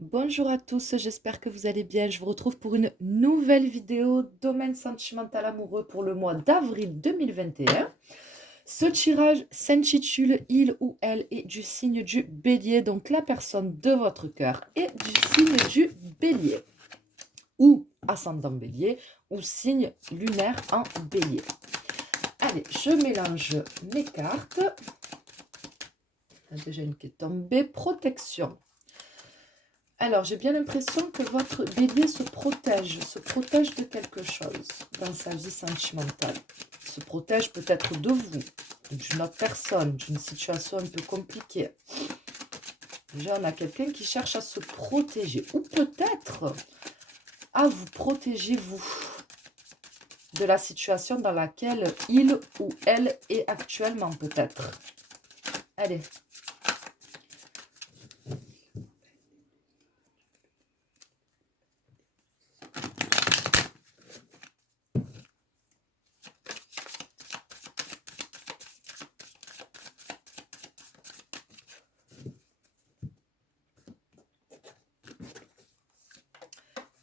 Bonjour à tous, j'espère que vous allez bien. Je vous retrouve pour une nouvelle vidéo domaine sentimental amoureux pour le mois d'avril 2021. Ce tirage s'intitule Il ou elle est du signe du bélier, donc la personne de votre cœur est du signe du bélier ou ascendant bélier ou signe lunaire en bélier. Allez, je mélange mes cartes. Il y a déjà une qui est tombée. Protection. Alors, j'ai bien l'impression que votre bélier se protège de quelque chose dans sa vie sentimentale. Se protège peut-être de vous, d'une autre personne, d'une situation un peu compliquée. Déjà, on a quelqu'un qui cherche à se protéger, ou peut-être à vous protéger, vous, de la situation dans laquelle il ou elle est actuellement, peut-être. Allez.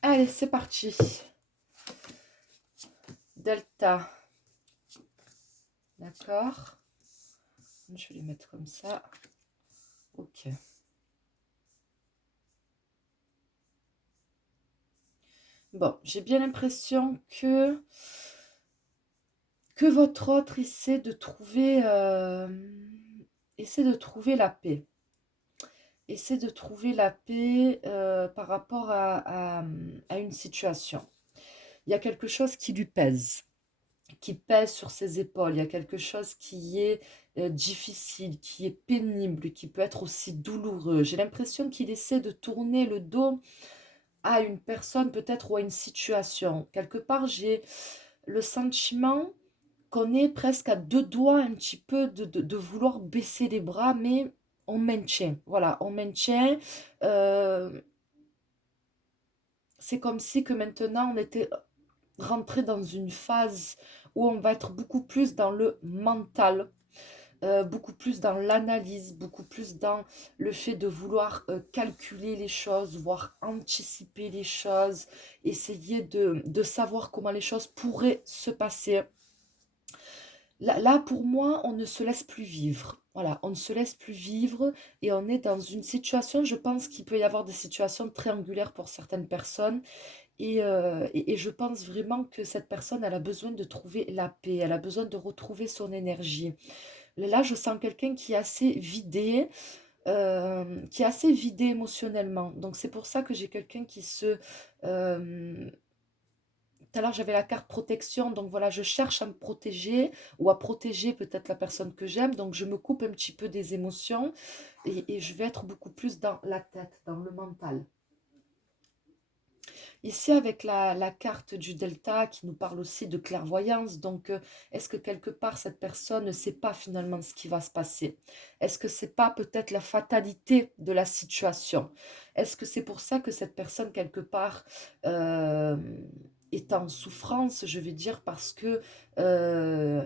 Allez, c'est parti. Delta. D'accord. Je vais les mettre comme ça. Ok. Bon, j'ai bien l'impression que votre autre essaie de trouver la paix. Essaie de trouver la paix par rapport à une situation. Il y a quelque chose qui pèse sur ses épaules. Il y a quelque chose qui est difficile, qui est pénible, qui peut être aussi douloureux. J'ai l'impression qu'il essaie de tourner le dos à une personne peut-être ou à une situation. Quelque part, j'ai le sentiment qu'on est presque à deux doigts un petit peu de vouloir baisser les bras, mais on maintient. Voilà, on maintient. Euh, c'est comme si que maintenant on était rentré dans une phase où on va être beaucoup plus dans le mental, beaucoup plus dans l'analyse, beaucoup plus dans le fait de vouloir calculer les choses, voire anticiper les choses, essayer de savoir comment les choses pourraient se passer. Là, pour moi, on ne se laisse plus vivre. Voilà, on ne se laisse plus vivre et on est dans une situation, je pense qu'il peut y avoir des situations triangulaires pour certaines personnes et je pense vraiment que cette personne, elle a besoin de trouver la paix, elle a besoin de retrouver son énergie. Là, je sens quelqu'un qui est assez vidé émotionnellement. Donc, c'est pour ça que j'ai quelqu'un qui se... tout à l'heure, j'avais la carte protection, donc voilà, je cherche à me protéger ou à protéger peut-être la personne que j'aime, donc je me coupe un petit peu des émotions et je vais être beaucoup plus dans la tête, dans le mental. Ici, avec la carte du delta qui nous parle aussi de clairvoyance, donc est-ce que quelque part cette personne ne sait pas finalement ce qui va se passer? Est-ce que c'est pas peut-être la fatalité de la situation? Est-ce que c'est pour ça que cette personne quelque part euh, est en souffrance, je vais dire, parce que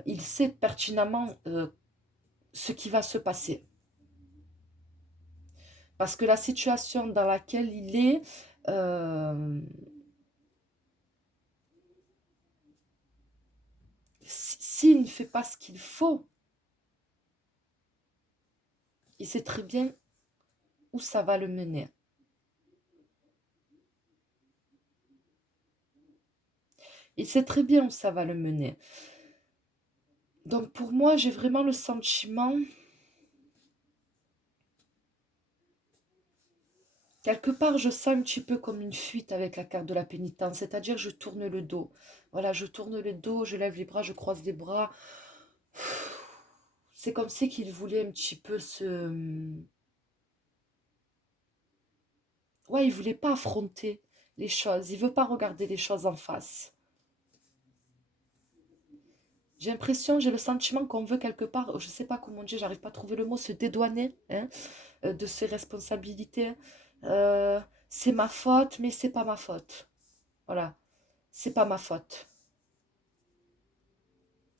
il sait pertinemment ce qui va se passer? Parce que la situation dans laquelle il est, euh, s'il ne fait pas ce qu'il faut, il sait très bien où ça va le mener. Il sait très bien où ça va le mener. Donc pour moi, j'ai vraiment le sentiment, quelque part, je sens un petit peu comme une fuite avec la carte de la pénitence, c'est-à-dire je tourne le dos. Voilà, je tourne le dos, je lève les bras, je croise les bras. C'est comme si qu'il voulait un petit peu se... Ouais, il voulait pas affronter les choses, il veut pas regarder les choses en face. J'ai l'impression, j'ai le sentiment qu'on veut quelque part, je sais pas comment dire, j'arrive pas à trouver le mot, se dédouaner hein, de ses responsabilités. Euh, c'est ma faute, mais c'est pas ma faute. Voilà, c'est pas ma faute.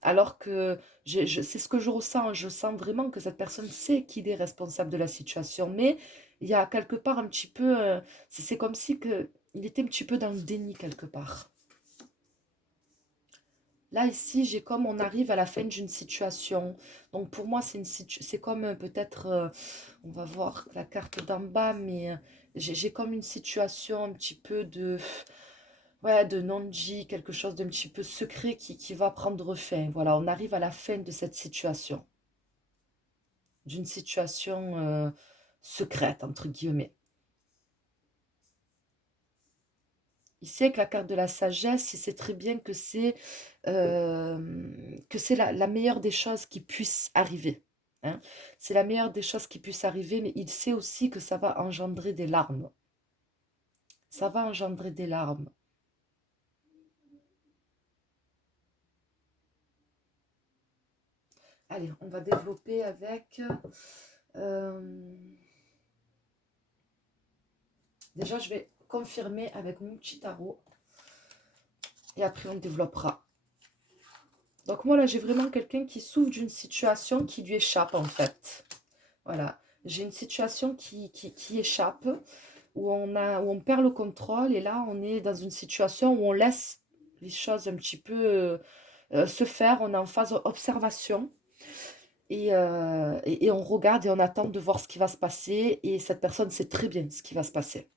Alors que c'est ce que je ressens. Je sens vraiment que cette personne sait qu'il est responsable de la situation, mais il y a quelque part un petit peu, c'est comme si que il était un petit peu dans le déni quelque part. Là, ici, j'ai comme on arrive à la fin d'une situation. Donc, pour moi, c'est comme peut-être, on va voir la carte d'en bas, mais j'ai comme une situation un petit peu de, ouais, de non-dit, quelque chose d'un petit peu secret qui va prendre fin. Voilà, on arrive à la fin de cette situation, d'une situation secrète, entre guillemets. Ici, avec la carte de la sagesse, il sait très bien que c'est la meilleure des choses qui puisse arriver. Hein. C'est la meilleure des choses qui puisse arriver, mais il sait aussi que ça va engendrer des larmes. Ça va engendrer des larmes. Allez, on va développer avec... euh, déjà, je vais confirmer avec mon petit tarot. Et après, on développera. Donc moi, là, j'ai vraiment quelqu'un qui souffre d'une situation qui lui échappe, en fait. Voilà. J'ai une situation qui échappe, où on perd le contrôle. Et là, on est dans une situation où on laisse les choses un petit peu se faire. On est en phase observation. Et on regarde et on attend de voir ce qui va se passer. Et cette personne sait très bien ce qui va se passer.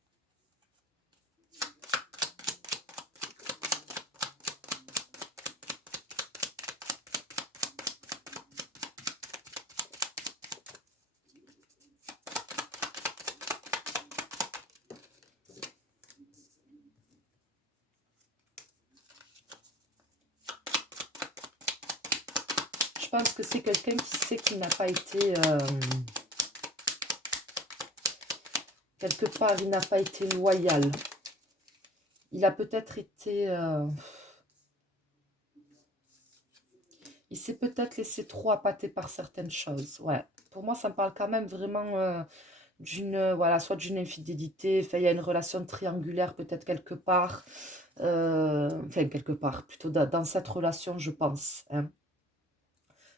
Je pense que c'est quelqu'un qui sait qu'il n'a pas été... quelque part, il n'a pas été loyal. Il a peut-être été... il s'est peut-être laissé trop appâter par certaines choses. Ouais. Pour moi, ça me parle quand même vraiment d'une... voilà, soit d'une infidélité. Enfin, il y a une relation triangulaire peut-être quelque part. Enfin, quelque part. Plutôt dans cette relation, je pense. Hein.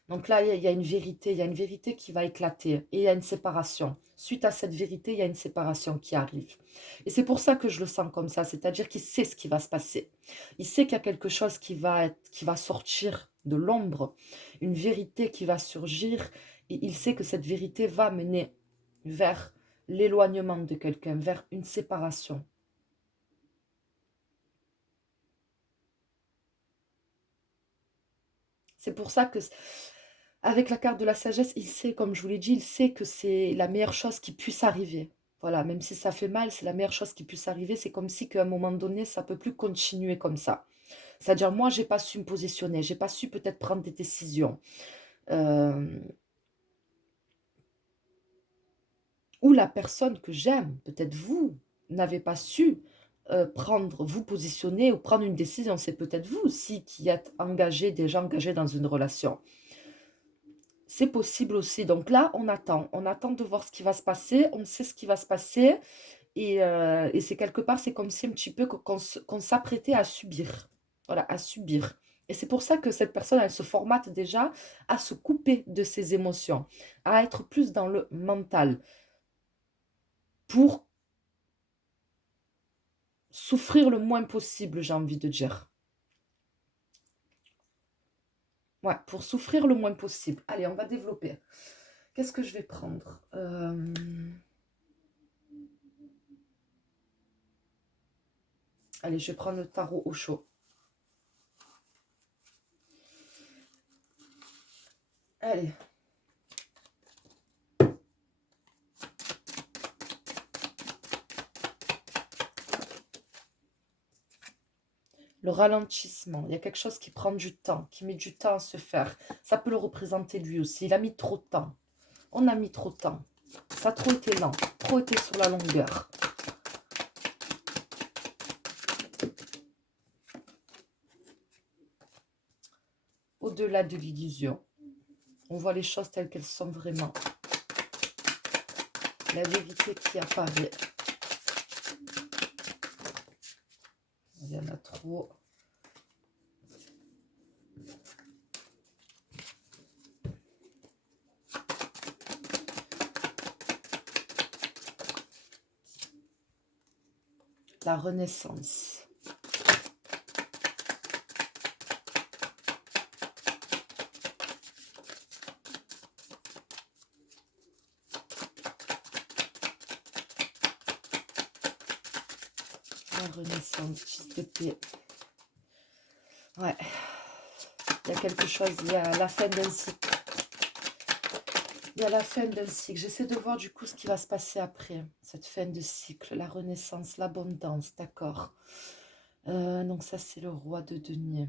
Donc là, il y a une vérité, il y a une vérité qui va éclater et il y a une séparation. Suite à cette vérité, il y a une séparation qui arrive. Et c'est pour ça que je le sens comme ça, c'est-à-dire qu'il sait ce qui va se passer. Il sait qu'il y a quelque chose qui va sortir de l'ombre, une vérité qui va surgir et il sait que cette vérité va mener vers l'éloignement de quelqu'un, vers une séparation. C'est pour ça que avec la carte de la sagesse, il sait, comme je vous l'ai dit, il sait que c'est la meilleure chose qui puisse arriver. Voilà, même si ça fait mal, c'est la meilleure chose qui puisse arriver. C'est comme si qu'à un moment donné, ça ne peut plus continuer comme ça. C'est-à-dire, moi, j'ai pas su me positionner, j'ai pas su peut-être prendre des décisions. Euh, ou la personne que j'aime, peut-être vous, n'avez pas su prendre, vous positionner ou prendre une décision. C'est peut-être vous aussi qui êtes engagé, déjà engagé dans une relation. C'est possible aussi. Donc là, on attend. On attend de voir ce qui va se passer. On sait ce qui va se passer. Et c'est quelque part, c'est comme si un petit peu qu'on s'apprêtait à subir. Voilà, à subir. Et c'est pour ça que cette personne, elle se formate déjà à se couper de ses émotions, à être plus dans le mental pour souffrir le moins possible, j'ai envie de dire. Ouais, pour souffrir le moins possible. Allez, on va développer. Qu'est-ce que je vais prendre Allez, je vais prendre le tarot au chaud. Allez. Le ralentissement, il y a quelque chose qui prend du temps, qui met du temps à se faire. Ça peut le représenter lui aussi. Il a mis trop de temps. On a mis trop de temps. Ça a trop été lent, trop été sur la longueur. Au-delà de l'illusion, on voit les choses telles qu'elles sont vraiment. La vérité qui apparaît. Il y en a trop. La renaissance. La renaissance, 10 d'épée. Ouais. Il y a quelque chose, il y a la fin d'un cycle. Il y a la fin d'un cycle. J'essaie de voir du coup ce qui va se passer après cette fin de cycle. La renaissance, l'abondance, d'accord. Donc ça, c'est le roi de denier.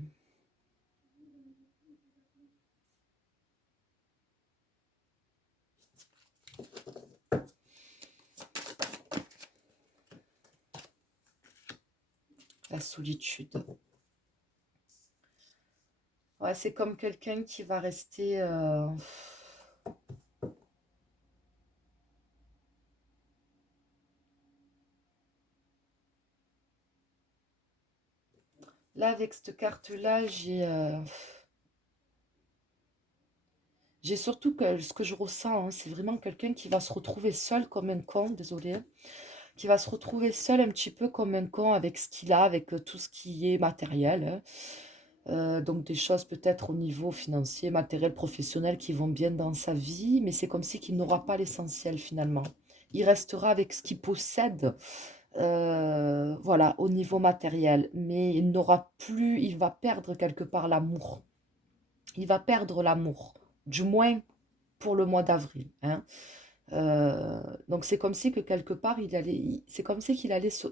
La solitude. Ouais, c'est comme quelqu'un qui va rester... Là, avec cette carte-là, j'ai surtout que ce que je ressens, hein, c'est vraiment quelqu'un qui va se retrouver seul comme un con, désolé, qui va se retrouver seul un petit peu comme un con avec ce qu'il a, avec tout ce qui est matériel, hein. Donc des choses peut-être au niveau financier, matériel, professionnel qui vont bien dans sa vie, mais c'est comme si qu'il n'aura pas l'essentiel finalement. Il restera avec ce qu'il possède, voilà, au niveau matériel, mais il n'aura plus, il va perdre quelque part l'amour. Il va perdre l'amour, du moins pour le mois d'avril, hein. Donc c'est comme si que quelque part, c'est comme si qu'il allait se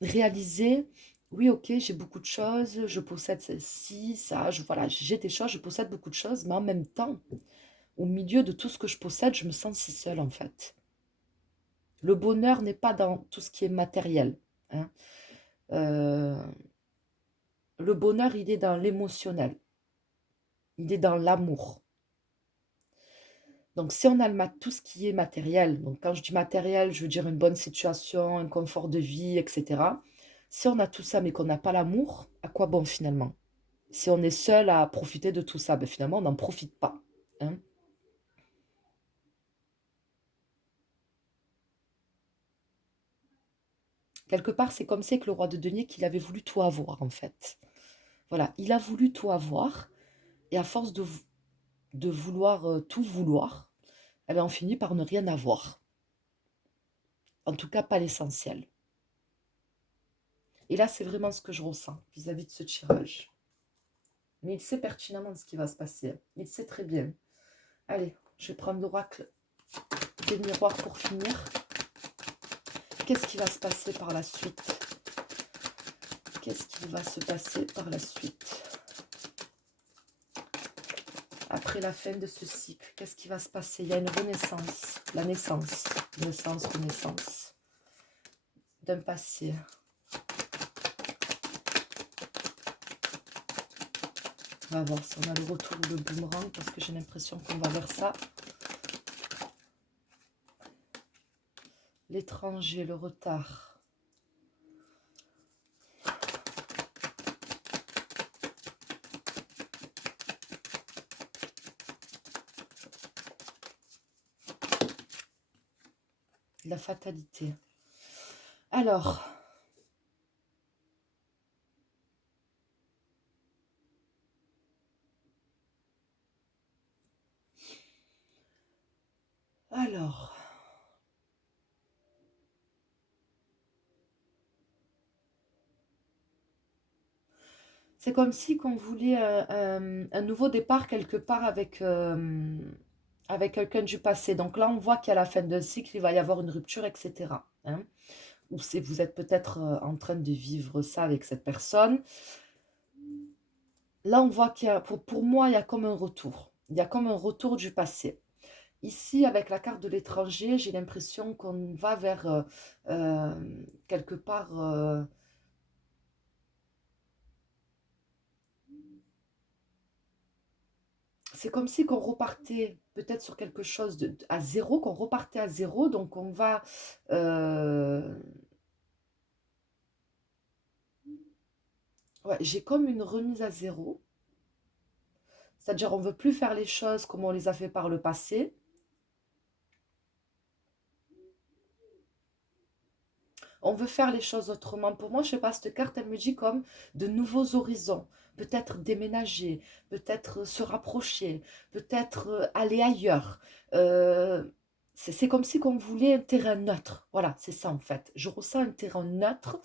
réaliser, oui, ok, j'ai beaucoup de choses, je possède ceci, ça, voilà, j'ai des choses, je possède beaucoup de choses, mais en même temps, au milieu de tout ce que je possède, je me sens si seule en fait. Le bonheur n'est pas dans tout ce qui est matériel, hein. Euh, le bonheur, il est dans l'émotionnel, il est dans l'amour. Donc, si on a tout ce qui est matériel, donc quand je dis matériel, je veux dire une bonne situation, un confort de vie, etc. Si on a tout ça, mais qu'on n'a pas l'amour, à quoi bon finalement? Si on est seul à profiter de tout ça, ben finalement, on n'en profite pas, hein. Quelque part, c'est comme c'est que le roi de denier qu'il avait voulu tout avoir, en fait. Voilà, il a voulu tout avoir, et à force de vouloir tout vouloir, eh ben, on finit par ne rien avoir. En tout cas, pas l'essentiel. Et là, c'est vraiment ce que je ressens vis-à-vis de ce tirage. Mais il sait pertinemment ce qui va se passer. Il sait très bien. Allez, je vais prendre l'oracle des miroirs pour finir. Qu'est-ce qui va se passer par la suite? Qu'est-ce qui va se passer par la suite? Après la fin de ce cycle, qu'est-ce qui va se passer? Il y a une renaissance, la naissance, naissance, renaissance d'un passé. On va voir si on a le retour ou le boomerang, parce que j'ai l'impression qu'on va vers ça. L'étranger, le retard. La fatalité. Alors, alors, c'est comme si qu'on voulait un nouveau départ quelque part avec quelqu'un du passé. Donc là, on voit qu'à la fin d'un cycle, il va y avoir une rupture, etc., hein. Ou vous êtes peut-être en train de vivre ça avec cette personne. Là, on voit qu'il y a, pour moi, il y a comme un retour. Il y a comme un retour du passé. Ici, avec la carte de l'étranger, j'ai l'impression qu'on va vers quelque part... c'est comme si qu'on repartait peut-être sur quelque chose à zéro, qu'on repartait à zéro. Donc, on va... ouais, j'ai comme une remise à zéro. C'est-à-dire, on ne veut plus faire les choses comme on les a fait par le passé. On veut faire les choses autrement. Pour moi, je sais pas, cette carte, elle me dit comme de nouveaux horizons. Peut-être déménager, peut-être se rapprocher, peut-être aller ailleurs. Euh, c'est comme si on voulait un terrain neutre. Voilà, c'est ça en fait. Je ressens un terrain neutre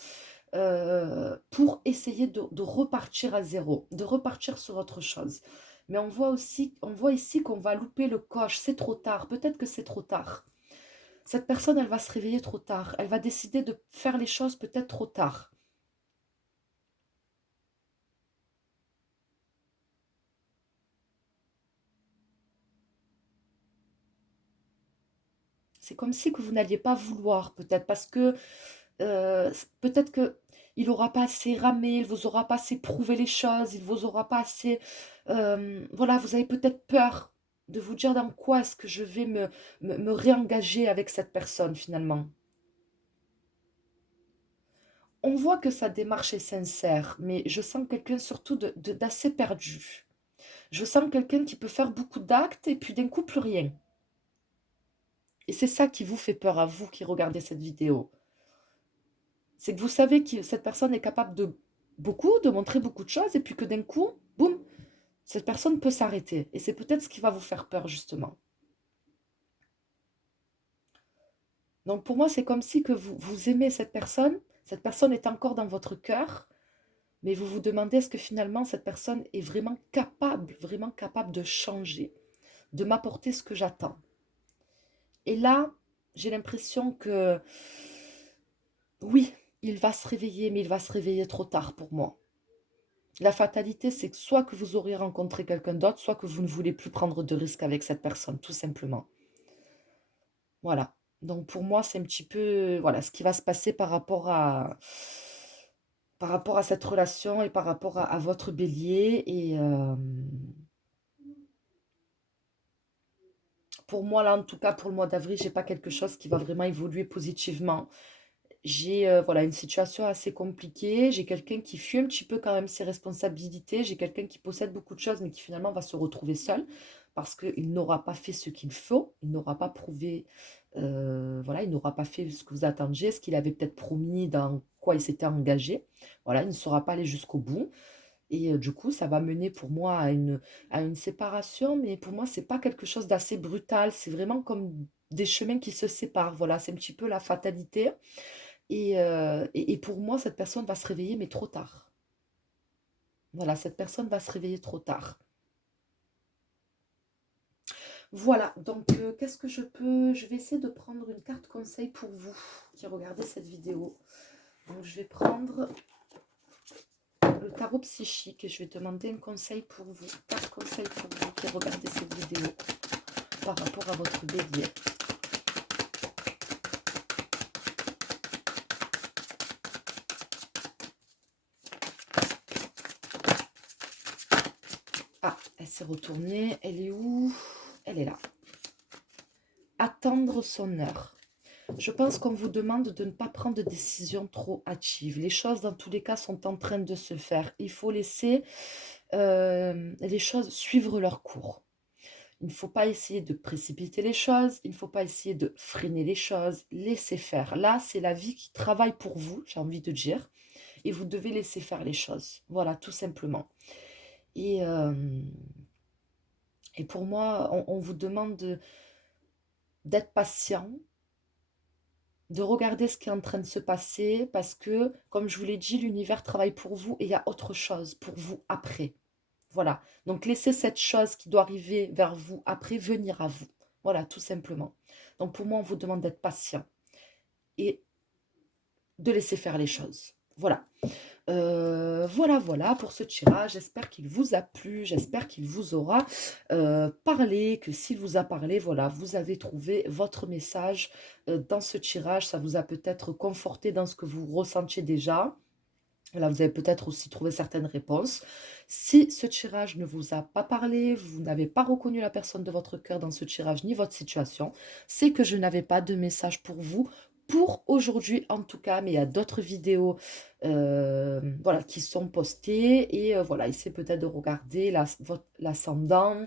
pour essayer de repartir à zéro, de repartir sur autre chose. Mais on voit aussi, on voit ici qu'on va louper le coche. C'est trop tard. Peut-être que c'est trop tard. Cette personne, elle va se réveiller trop tard. Elle va décider de faire les choses peut-être trop tard. C'est comme si que vous n'alliez pas vouloir, peut-être, parce que peut-être que il n'aura pas assez ramé, il vous aura pas assez prouvé les choses, il vous aura pas assez... voilà, vous avez peut-être peur de vous dire dans quoi est-ce que je vais me réengager avec cette personne, finalement. On voit que sa démarche est sincère, mais je sens quelqu'un surtout d'assez perdu. Je sens quelqu'un qui peut faire beaucoup d'actes et puis d'un coup plus rien. Et c'est ça qui vous fait peur à vous qui regardez cette vidéo. C'est que vous savez que cette personne est capable de beaucoup, de montrer beaucoup de choses, et puis que d'un coup, boum, cette personne peut s'arrêter. Et c'est peut-être ce qui va vous faire peur, justement. Donc pour moi, c'est comme si que vous aimez cette personne est encore dans votre cœur, mais vous vous demandez est-ce que finalement cette personne est vraiment capable de changer, de m'apporter ce que j'attends. Et là, j'ai l'impression que oui, il va se réveiller, mais il va se réveiller trop tard pour moi. La fatalité, c'est que soit que vous auriez rencontré quelqu'un d'autre, soit que vous ne voulez plus prendre de risques avec cette personne, tout simplement. Voilà. Donc pour moi, c'est un petit peu voilà ce qui va se passer par rapport à cette relation et par rapport à votre bélier. Et pour moi, là, en tout cas, pour le mois d'avril, j'ai pas quelque chose qui va vraiment évoluer positivement. J'ai voilà, une situation assez compliquée. J'ai quelqu'un qui fuit un petit peu quand même ses responsabilités. J'ai quelqu'un qui possède beaucoup de choses, mais qui finalement va se retrouver seul parce qu'il n'aura pas fait ce qu'il faut. Il n'aura pas prouvé, voilà, il n'aura pas fait ce que vous attendiez, ce qu'il avait peut-être promis, dans quoi il s'était engagé. Voilà, il ne saura pas aller jusqu'au bout. Et du coup, ça va mener pour moi à une séparation, mais pour moi, c'est pas quelque chose d'assez brutal. C'est vraiment comme des chemins qui se séparent. Voilà, c'est un petit peu la fatalité. Et pour moi, cette personne va se réveiller, mais trop tard. Voilà, cette personne va se réveiller trop tard. Voilà, donc qu'est-ce que je peux... Je vais essayer de prendre une carte conseil pour vous qui regardez cette vidéo. Donc je vais prendre le tarot psychique et je vais demander un conseil pour vous. Carte conseil pour vous qui regardez cette vidéo par rapport à votre bélier. Ah, elle s'est retournée. Elle est où? Elle est là. Attendre son heure. Je pense qu'on vous demande de ne pas prendre de décisions trop hâtives. Les choses, dans tous les cas, sont en train de se faire. Il faut laisser les choses suivre leur cours. Il ne faut pas essayer de précipiter les choses. Il ne faut pas essayer de freiner les choses. Laissez faire. Là, c'est la vie qui travaille pour vous, j'ai envie de dire. Et vous devez laisser faire les choses. Voilà, tout simplement. Et, euh, et pour moi, on vous demande d'être patient, de regarder ce qui est en train de se passer parce que, comme je vous l'ai dit, l'univers travaille pour vous et il y a autre chose pour vous après. Voilà. Donc, laissez cette chose qui doit arriver vers vous après venir à vous. Voilà, tout simplement. Donc, pour moi, on vous demande d'être patient et de laisser faire les choses. Voilà. Voilà pour ce tirage. J'espère qu'il vous a plu, j'espère qu'il vous aura parlé, que s'il vous a parlé, voilà, vous avez trouvé votre message dans ce tirage. Ça vous a peut-être conforté dans ce que vous ressentiez déjà. Là, vous avez peut-être aussi trouvé certaines réponses. Si ce tirage ne vous a pas parlé, vous n'avez pas reconnu la personne de votre cœur dans ce tirage ni votre situation, c'est que je n'avais pas de message pour vous pour aujourd'hui en tout cas, mais il y a d'autres vidéos voilà, qui sont postées et voilà, essayez peut-être de regarder l'ascendant,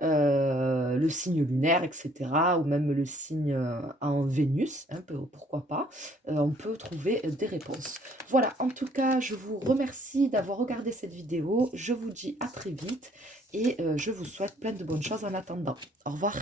le signe lunaire, etc. ou même le signe en Vénus, hein, pourquoi pas, on peut trouver des réponses. Voilà, en tout cas, je vous remercie d'avoir regardé cette vidéo. Je vous dis à très vite et je vous souhaite plein de bonnes choses en attendant. Au revoir.